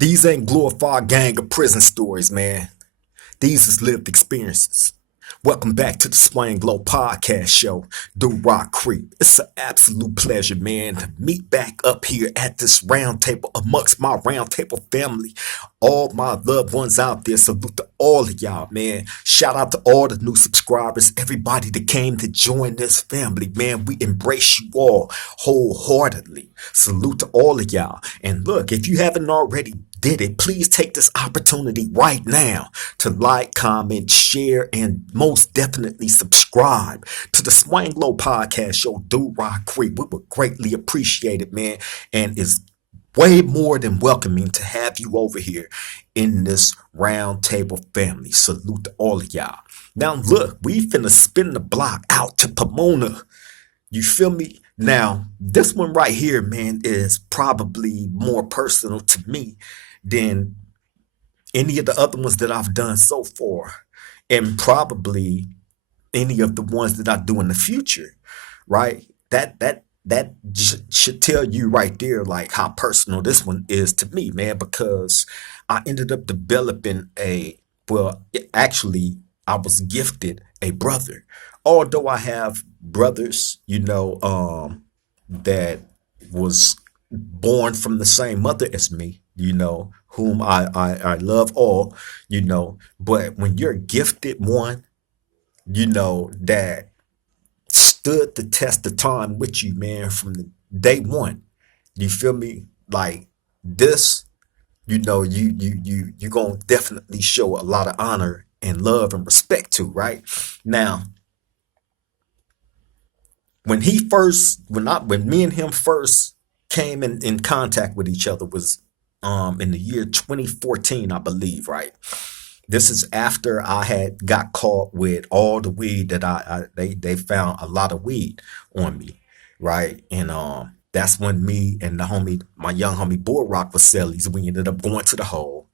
These ain't glorified gang or prison stories, man. These is lived experiences. Welcome back to the Sway and Glow podcast show, The Rock Crip. It's an absolute pleasure, man, to meet back up here at this round table amongst my round table family. All my loved ones out there, salute to all of y'all, man. Shout out to all the new subscribers, everybody that came to join this family, man. We embrace you all wholeheartedly. Salute to all of y'all. And look, if you haven't already did it, please take this opportunity right now to like, comment, share, and most definitely subscribe to the Swang Low Podcast Show, Do Rock Creek. We would greatly appreciate it, man. And it's way more than welcoming to have you over here in this round table family. Salute to all of y'all. Now, look, we finna spin the block out to Pomona. You feel me? Now, this one right here, man, is probably more personal to me than any of the other ones that I've done so far, and probably any of the ones that I do in the future, right? That should tell you right there, like how personal this one is to me, man, because I ended up developing actually, I was gifted a brother. Although I have brothers, that was born from the same mother as me, whom I love all, but when you're gifted one, that stood the test of time with you, man, from the day one. You feel me? Like this, you gonna definitely show a lot of honor and love and respect to, right? Now, when me and him first came in contact with each other was in the year 2014, I believe, right? This is after I had got caught with all the weed that they found a lot of weed on me, right? And that's when me and my young homie Rock Vaselis, we ended up going to the hole,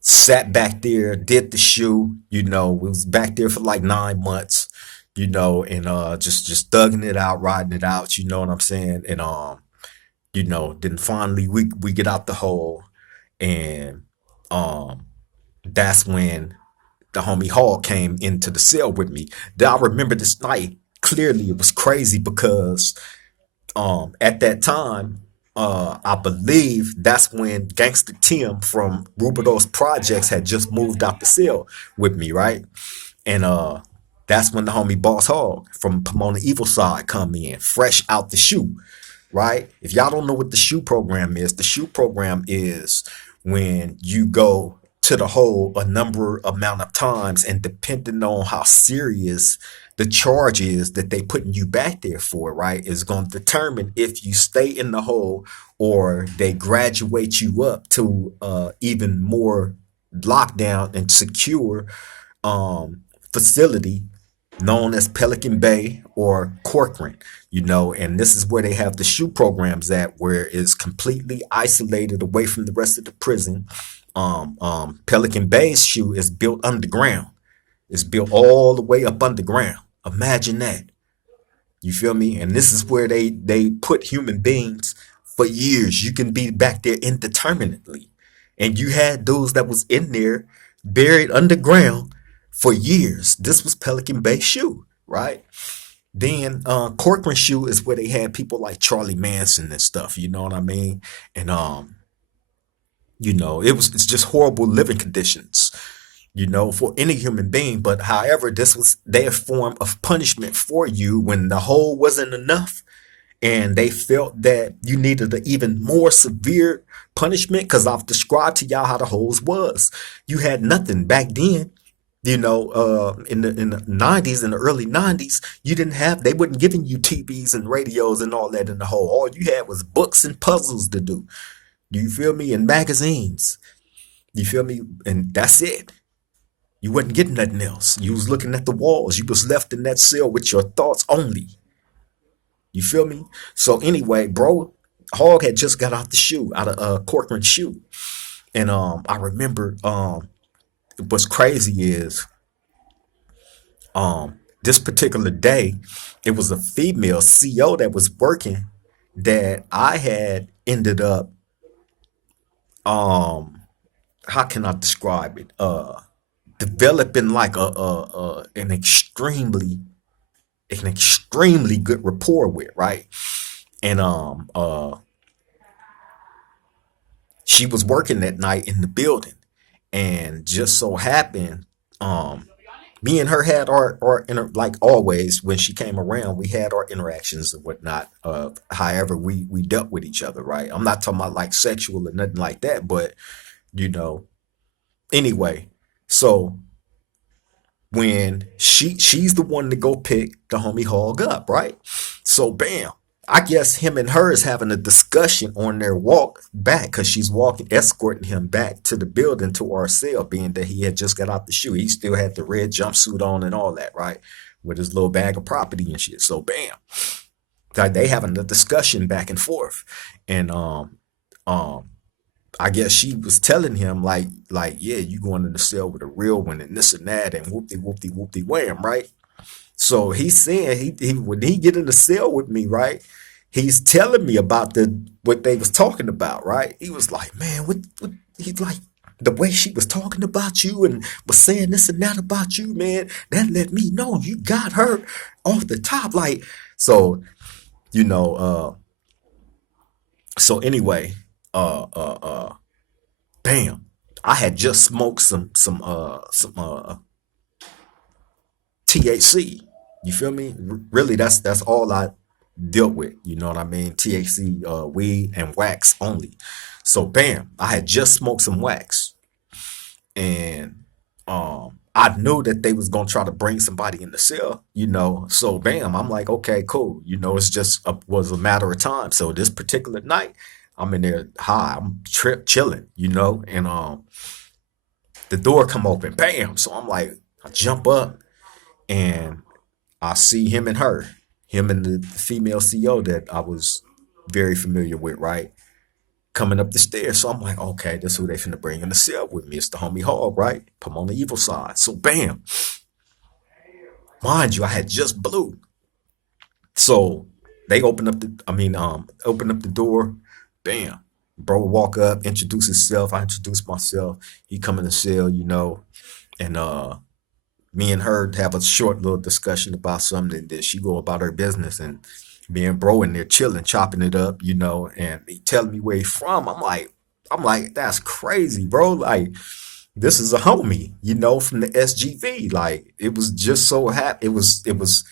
sat back there, did the shoe, we was back there for like 9 months, and just thugging it out, riding it out, you know what I'm saying? And then finally we get out the hole, and that's when the homie Hall came into the cell with me. I remember this night clearly. It was crazy because at that time, I believe that's when Gangster Tim from Rubido's Projects had just moved out the cell with me, right? And that's when the homie Boss Hog from Pomona Evilside come in, fresh out the shoe, right? If y'all don't know what the shoe program is, the shoe program is when you go to the hole a number amount of times, and depending on how serious the charge is that they putting you back there for, right, is going to determine if you stay in the hole or they graduate you up to even more lockdown and secure facility known as Pelican Bay or Corcoran, and this is where they have the shoe programs at, where it's completely isolated away from the rest of the prison. Pelican Bay's shoe is built underground. It's built all the way up underground. Imagine that. You feel me? And this is where they put human beings for years. You can be back there indeterminately. And you had those that was in there buried underground for years. This was Pelican Bay shoe, right? Then Corcoran shoe is where they had people like Charlie Manson and stuff, you know what I mean? And it's just horrible living conditions, for any human being. But however, this was their form of punishment for you when the hole wasn't enough, and they felt that you needed an even more severe punishment. Because I've described to y'all how the holes was. You had nothing back then. In the 90s, in the early 90s, they wouldn't giving you TVs and radios and all that in the hole. All you had was books and puzzles to do. You feel me? And magazines. You feel me? And that's it. You wasn't getting nothing else. You was looking at the walls. You was left in that cell with your thoughts only. You feel me? So anyway, bro, Hog had just got out the shoe, out of Corcoran shoe. And I remember what's crazy is this particular day, it was a female CO that was working that I had ended up um how can I describe it? Developing like an extremely good rapport with, right? And she was working that night in the building, and just so happened, um me and her had like always when she came around, we had our interactions and whatnot. However, we dealt with each other, right? I'm not talking about like sexual or nothing like that, but you know, anyway. So when she's the one to go pick the homie hog up, right? So bam, I guess him and her is having a discussion on their walk back because she's walking, escorting him back to the building to our cell, being that he had just got out the shoe. He still had the red jumpsuit on and all that, right? With his little bag of property and shit. So bam, like they having a discussion back and forth, and um, I guess she was telling him like yeah, you going in the cell with a real one and this and that and whoopty whoopty whoopty wham, right? So he's saying he when he get in the cell with me, right? He's telling me about what they was talking about, right? He was like, man, what he's like the way she was talking about you and was saying this and that about you, man, that let me know you got her off the top. Like, so, you know, so anyway, uh uh uh bam. I had just smoked some THC. You feel me? Really, that's all I dealt with. You know what I mean? THC, weed, and wax only. So bam, I had just smoked some wax, and I knew that they was gonna try to bring somebody in the cell. You know, so bam, I'm like, okay, cool. You know, it's just was a matter of time. So this particular night, I'm in there high, I'm chilling. You know, and the door come open, bam. So I'm like, I jump up and I see him and her, him and the female CEO that I was very familiar with, right? Coming up the stairs. So I'm like, okay, this is who they finna bring in the cell with me. It's the homie Hog, right? Pomona Evilside. So bam. Mind you, I had just blew. So they open up the door, bam. Bro walk up, introduce himself. I introduce myself. He come in the cell, you know, and me and her have a short little discussion about something that she go about her business, and me and bro in there chilling, chopping it up, you know, and he telling me where he from. I'm like, that's crazy, bro. Like, this is a homie, you know, from the SGV. Like, it was just so it was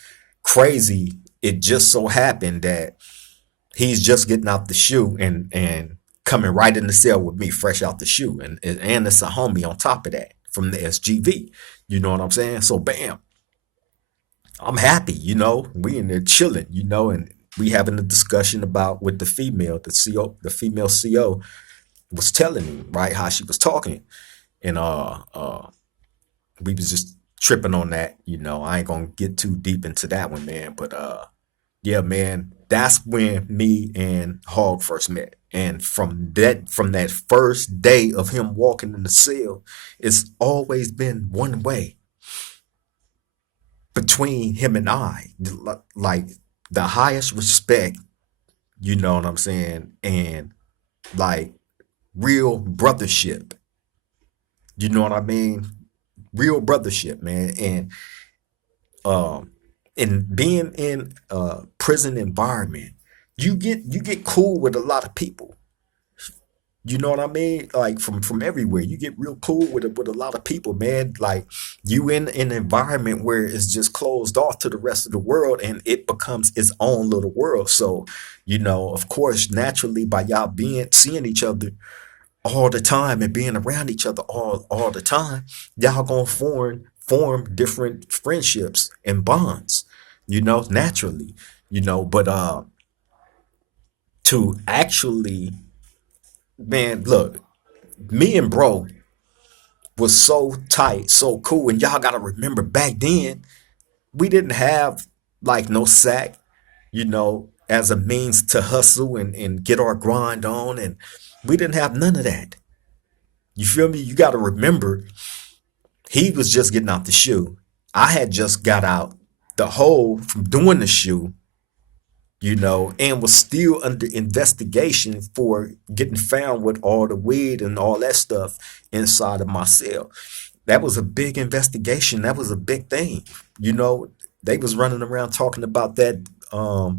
crazy. It just so happened that he's just getting out the shoe and coming right in the cell with me, fresh out the shoe, and it's a homie on top of that from the SGV. You know what I'm saying? So bam, I'm happy. You know, we in there chilling. You know, and we having a discussion about with the CO, the female CO was telling me right how she was talking, and we was just tripping on that. You know, I ain't gonna get too deep into that one, man. But yeah, man, that's when me and Hog first met. And from that first day of him walking in the cell, it's always been one way between him and I. Like the highest respect, you know what I'm saying? And like real brothership. You know what I mean? Real brothership, man. And being in a prison environment, you get cool with a lot of people. You know what I mean? Like from everywhere, you get real cool with a lot of people, man. Like you in an environment where it's just closed off to the rest of the world, and it becomes its own little world. So, you know, of course, naturally, by y'all being seeing each other all the time and being around each other all the time, y'all gonna form different friendships and bonds. You know, naturally. You know, but to actually, man, look, me and bro was so tight, so cool. And y'all gotta remember back then, we didn't have like no sack, you know, as a means to hustle and get our grind on. And we didn't have none of that. You feel me? You gotta remember, he was just getting out the shoe. I had just got out the hole from doing the shoe, and was still under investigation for getting found with all the weed and all that stuff inside of my cell. That was a big investigation. That was a big thing. You know, they was running around talking about that, for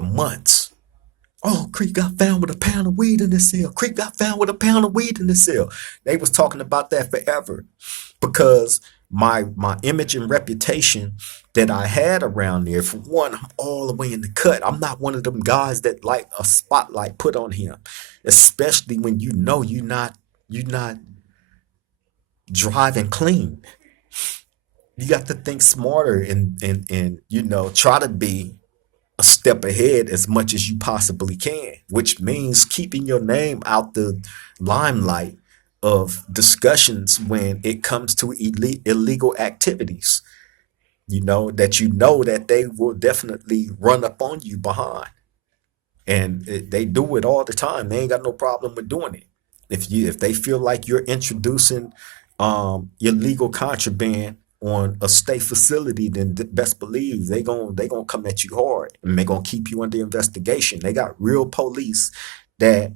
months. Oh, Creek got found with a pound of weed in his cell. Creek got found with a pound of weed in his cell. They was talking about that forever because my image and reputation that I had around there, for one, I'm all the way in the cut. I'm not one of them guys that like a spotlight put on him, especially when you're not driving clean. You got to think smarter and try to be a step ahead as much as you possibly can, which means keeping your name out the limelight of discussions when it comes to illegal activities. That they will definitely run up on you behind, and they do it all the time. They ain't got no problem with doing it. If they feel like you're introducing illegal contraband on a state facility, then best believe they gonna come at you hard, and they gonna keep you under investigation. They got real police that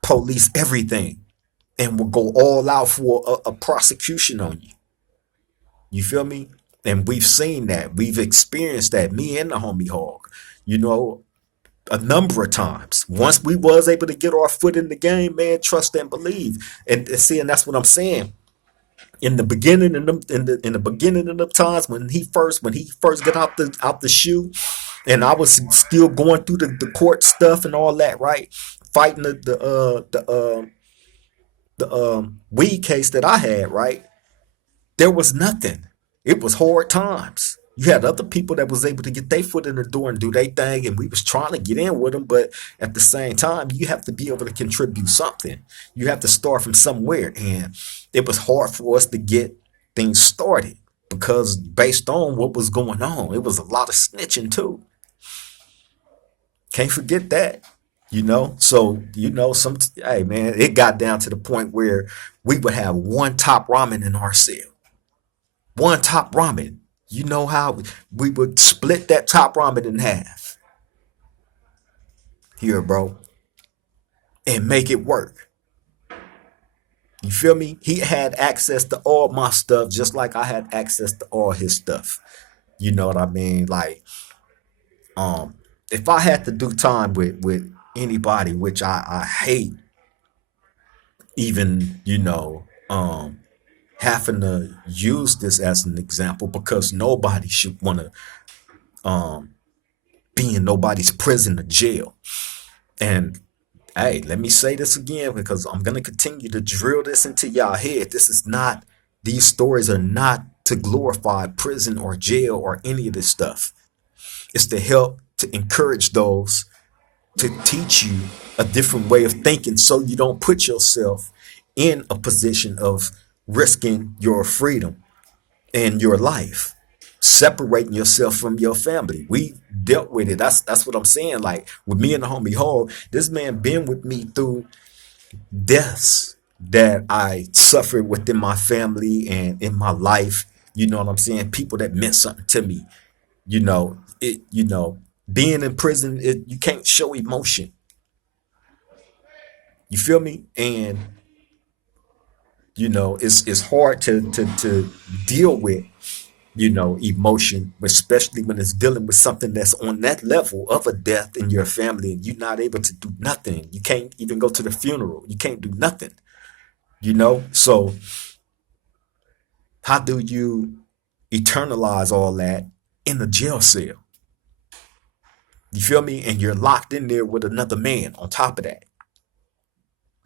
police everything and will go all out for a prosecution on you. You feel me? And we've seen that. We've experienced that. Me and the homie Hog. You know, a number of times. Once we was able to get our foot in the game, man, trust and believe. And see, and that's what I'm saying. In the beginning, in the beginning of the times when he first got out the shoe, and I was still going through the court stuff and all that, right? Fighting the weed case that I had, right? There was nothing. It was hard times. You had other people that was able to get their foot in the door and do their thing, and we was trying to get in with them. But at the same time, you have to be able to contribute something. You have to start from somewhere, and it was hard for us to get things started because based on what was going on, it was a lot of snitching too. Can't forget that. So some hey man, it got down to the point where we would have one top ramen in our cell. One top ramen. You know how we would split that top ramen in half here, bro, and make it work. You feel me? He had access to all my stuff just like I had access to all his stuff. You know what I mean? Like, um, if I had to do time with anybody, which I hate even, having to use this as an example because nobody should want to um be in nobody's prison or jail. And hey, let me say this again because I'm gonna continue to drill this into y'all head. These stories are not to glorify prison or jail or any of this stuff. It's to help to encourage those to teach you a different way of thinking so you don't put yourself in a position of risking your freedom and your life, separating yourself from your family. We dealt with it. That's what I'm saying. Like with me and the homie Hall, this man been with me through deaths that I suffered within my family and in my life. You know what I'm saying? People that meant something to me. Being in prison, you can't show emotion. You feel me? And it's hard to deal with emotion, especially when it's dealing with something that's on that level of a death in your family and you're not able to do nothing. You can't even go to the funeral. You can't do nothing. So how do you eternalize all that in a jail cell? You feel me? And you're locked in there with another man on top of that.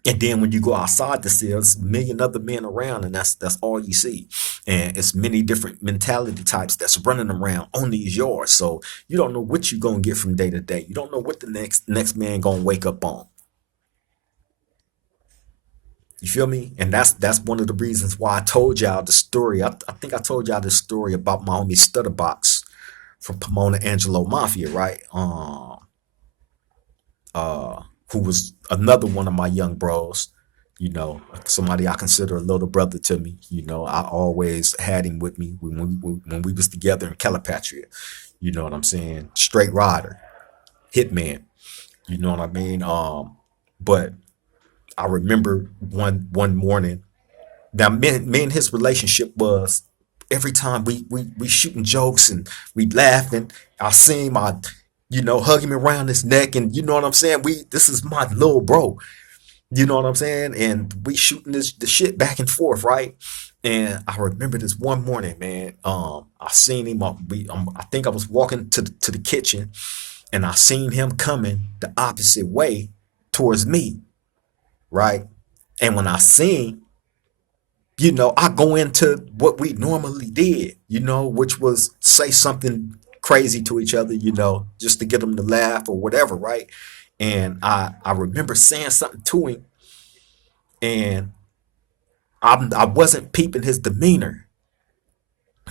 And then when you go outside the cells, a million other men around, and that's all you see. And it's many different mentality types that's running around on these yards. So you don't know what you're gonna get from day to day. You don't know what the next man gonna wake up on. You feel me? And that's one of the reasons why I told y'all the story. I think I told y'all this story about my homie Stutterbox from Pomona Angelo Mafia, right? Uh, who was another one of my young bros, somebody I consider a little brother to me. I always had him with me when we was together in Calipatria. You know what I'm saying? Straight rider, hitman. You know what I mean? But I remember one morning. Now, me and his relationship was every time we shooting jokes and we laughing. I see him, hug him around his neck, and you know what I'm saying. This is my little bro. You know what I'm saying? And we shooting the shit back and forth, right? And I remember this one morning, man. I seen him. I think I was walking to the kitchen, and I seen him coming the opposite way towards me, right? And when I seen, I go into what we normally did, which was say something crazy to each other, just to get them to laugh or whatever, right? And I remember saying something to him, and I wasn't peeping his demeanor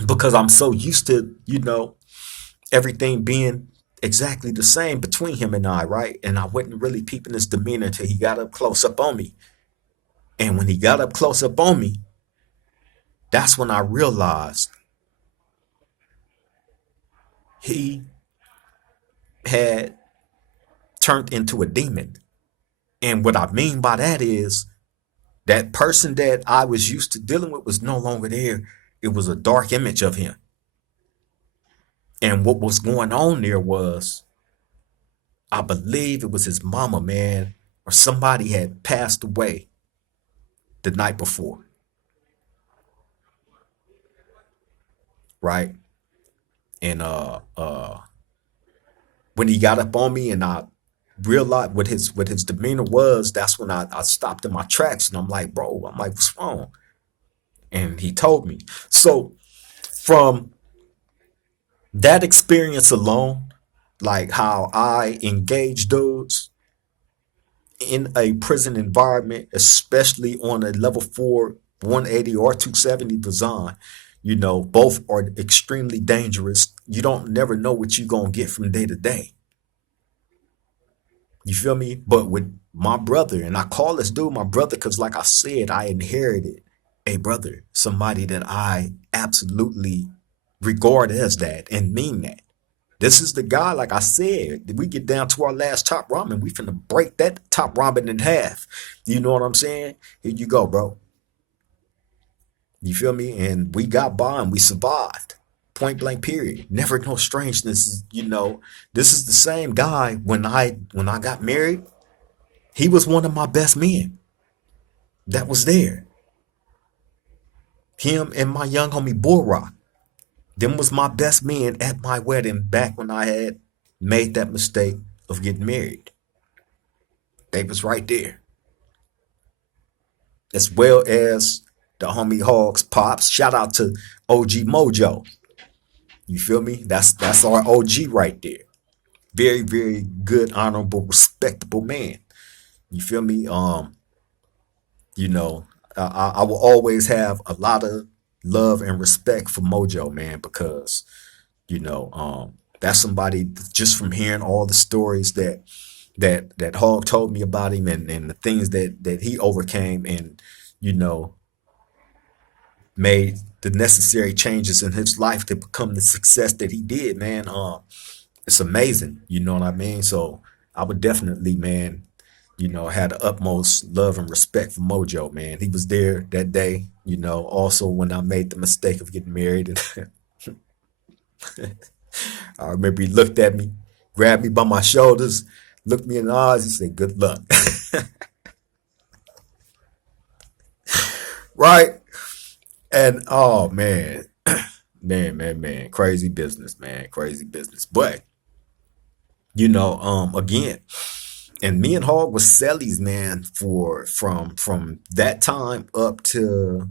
because I'm so used to, everything being exactly the same between him and I, right? And I wasn't really peeping his demeanor until he got up close up on me. And when he got up close up on me, that's when I realized he had turned into a demon. And what I mean by that is that person that I was used to dealing with was no longer there. It was a dark image of him. And what was going on there was, I believe it was his mama, man, or somebody had passed away the night before, right? And when he got up on me and I realized what his demeanor was, that's when I stopped in my tracks and I'm like, bro, what's wrong? And he told me. So from that experience alone, like how I engage dudes in a prison environment, especially on a level 4, 180 or 270 design, both are extremely dangerous. You don't never know what you're going to get from day to day. You feel me? But with my brother, and I call this dude my brother because, like I said, I inherited a brother, somebody that I absolutely regard as that and mean that. This is the guy, like I said, we get down to our last top ramen, we finna break that top ramen in half. You know what I'm saying? Here you go, bro. You feel me? And we got by and we survived. Point blank period. Never no strangeness. This is the same guy when I got married. He was one of my best men that was there. Him and my young homie Rock. Them was my best men at my wedding back when I had made that mistake of getting married. They was right there. As well as the homie Hogs Pops. Shout out to OG Mojo. You feel me? That's our OG right there. Very, very good, honorable, respectable man. You feel me? I will always have a lot of love and respect for Mojo, man, because that's somebody just from hearing all the stories that Hog told me about him and the things that he overcame and you know made the necessary changes in his life to become the success that he did, man. It's amazing, you know what I mean? So I would definitely, man, had the utmost love and respect for Mojo, man. He was there that day, also when I made the mistake of getting married. And I remember he looked at me, grabbed me by my shoulders, looked me in the eyes, and said, good luck. Right? And oh man, man, crazy business, man, crazy business. But again, and me and Hog was cellies, man, for from that time up to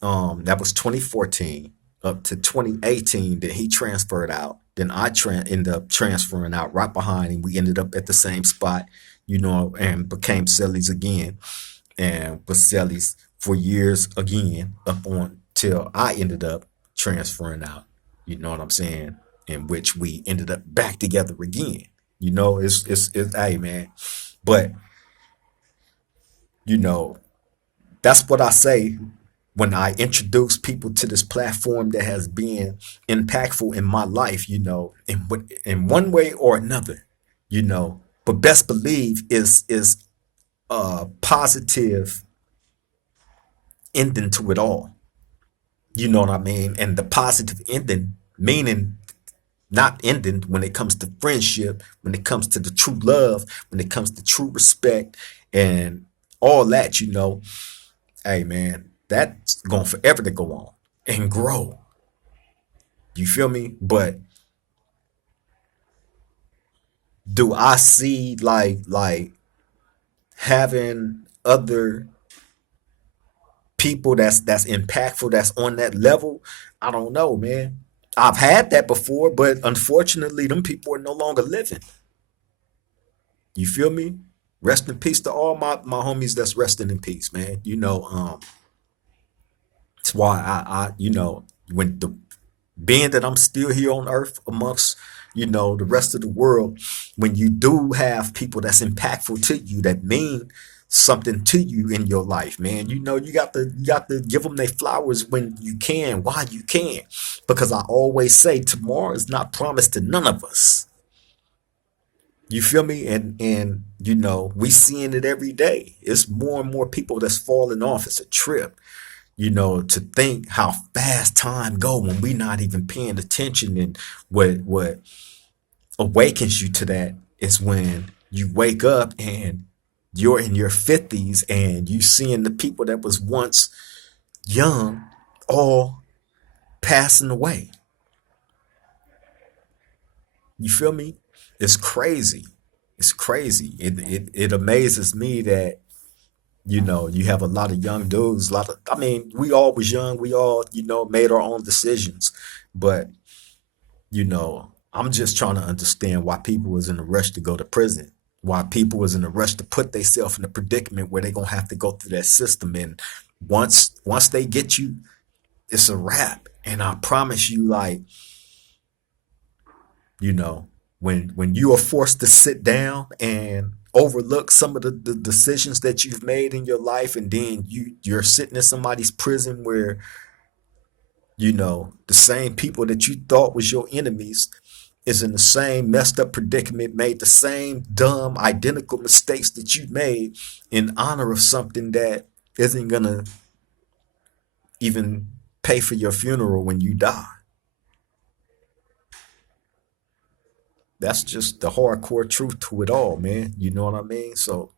that was 2014 up to 2018. Then he transferred out. Then I ended up transferring out right behind him. We ended up at the same spot, and became cellies again, and was cellies for years again up on till I ended up transferring out. You know what I'm saying? In which we ended up back together again. It's hey man, but you know that's what I say. when I introduce people to this platform that has been impactful in my life, in one way or another, you know. But best believe is a positive ending to it all. You know what I mean? And the positive ending meaning not ending when it comes to friendship, when it comes to the true love, when it comes to true respect and all that, hey man, that's going forever to go on and grow. You feel me? But do I see like having other people that's impactful that's on that level? I don't know, man. I've had that before, but unfortunately, them people are no longer living. You feel me? Rest in peace to all my homies that's resting in peace, man. That's why when the being that I'm still here on earth amongst, the rest of the world, when you do have people that's impactful to you, that mean something to you in your life, man, you got to give them their flowers when you can, while you can. Because I always say tomorrow is not promised to none of us. You feel me? And we seeing it every day. It's more and more people that's falling off. It's a trip, to think how fast time go when we not even paying attention. And what awakens you to that is when you wake up and you're in your 50s and you seeing the people that was once young all passing away. You feel me? It's crazy. It's crazy. It amazes me that you have a lot of young dudes. I mean, we all was young. We all made our own decisions, but I'm just trying to understand why people was in a rush to go to prison. Why people was in a rush to put themselves in a predicament where they're gonna have to go through that system. And once they get you, it's a wrap. And I promise you, like, you know, when you are forced to sit down and overlook some of the decisions that you've made in your life, and then you're sitting in somebody's prison where the same people that you thought was your enemies is in the same messed up predicament, made the same dumb identical mistakes that you made in honor of something that isn't gonna even pay for your funeral when you die. That's just the hardcore truth to it all, man. You know what I mean? So,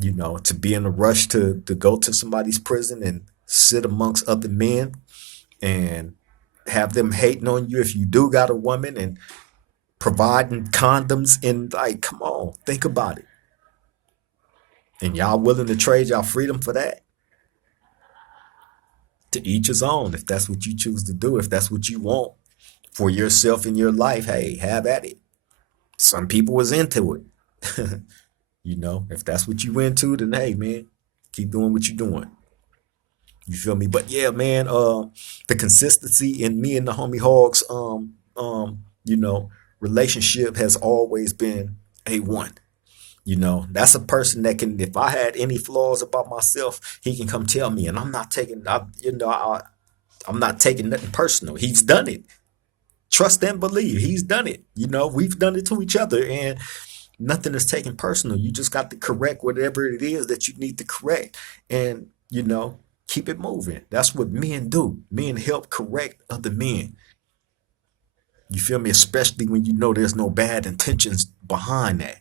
to be in a rush to go to somebody's prison and sit amongst other men and have them hating on you if you do got a woman, and providing condoms, and like, come on, think about it. And y'all willing to trade y'all freedom for that? To each his own. If that's what you choose to do, if that's what you want for yourself in your life, hey, have at it. Some people was into it. If that's what you into, then hey, man, keep doing what you're doing. You feel me? But yeah, man, the consistency in me and the homie Hogs, relationship has always been A1. That's a person that can, if I had any flaws about myself, he can come tell me, and I'm not taking nothing personal. He's done it. Trust and believe. He's done it. We've done it to each other, and nothing is taken personal. You just got to correct whatever it is that you need to correct, and keep it moving. That's what men do. Men help correct other men. You feel me? Especially when there's no bad intentions behind that.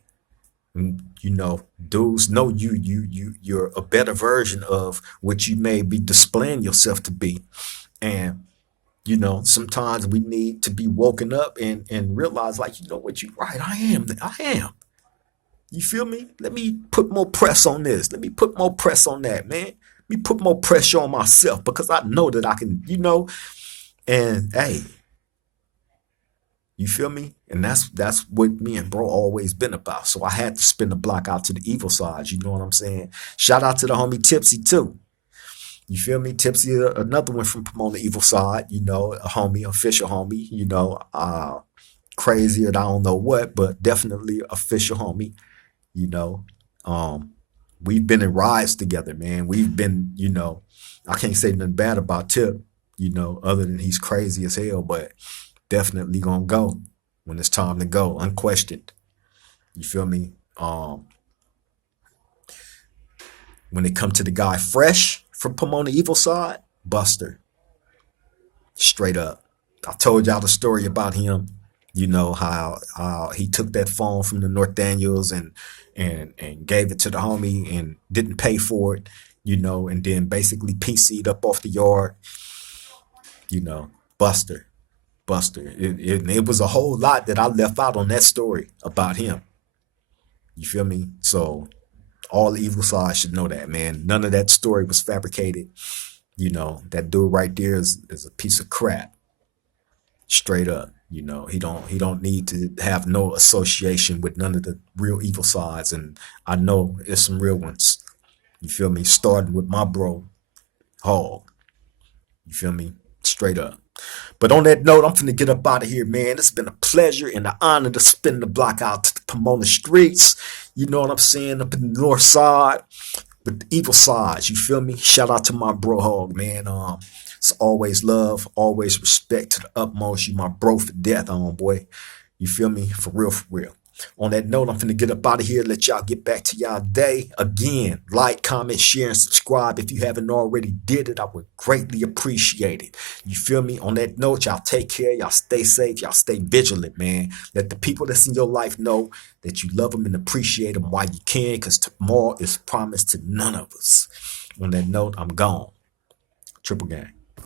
Dudes know you're a better version of what you may be displaying yourself to be. And sometimes we need to be woken up and realize, like, what, you right, I am. You feel me? Let me put more press on this. Let me put more press on that, man. Let me put more pressure on myself, because I know that I can, and hey, you feel me? And that's what me and bro always been about. So I had to spin the block out to the evil side. You know what I'm saying? Shout out to the homie Tipsy too. You feel me? Tipsy, another one from Pomona Evilside. A homie, official homie. Crazy or I don't know what, but definitely official homie. You know, um, We've been in rides together, man. We've been, I can't say nothing bad about Tip, other than he's crazy as hell, but definitely gonna go when it's time to go, unquestioned. You feel me? When it come to the guy Fresh from Pomona Evilside, Buster, straight up. I told y'all the story about him. How he took that phone from the North Daniels and gave it to the homie and didn't pay for it, and then basically PC'd up off the yard. You know, Buster, Buster. It was a whole lot that I left out on that story about him. You feel me? So all evil sides should know that, man. None of that story was fabricated. That dude right there is a piece of crap. Straight up. He don't need to have no association with none of the real evil sides. And I know there's some real ones. You feel me? Starting with my bro, Hog. You feel me? Straight up. But on that note, I'm finna get up out of here, man. It's been a pleasure and an honor to spin the block out to the Pomona streets. You know what I'm saying? Up in the north side with the evil sides. You feel me? Shout out to my bro Hog, man. It's always love, always respect to the utmost. You my bro for death, boy. You feel me? For real, for real. On that note, I'm finna get up out of here, let y'all get back to y'all day. Again, like, comment, share, and subscribe. If you haven't already did it, I would greatly appreciate it. You feel me? On that note, y'all take care. Y'all stay safe. Y'all stay vigilant, man. Let the people that's in your life know that you love them and appreciate them while you can, because tomorrow is promised to none of us. On that note, I'm gone. Triple gang.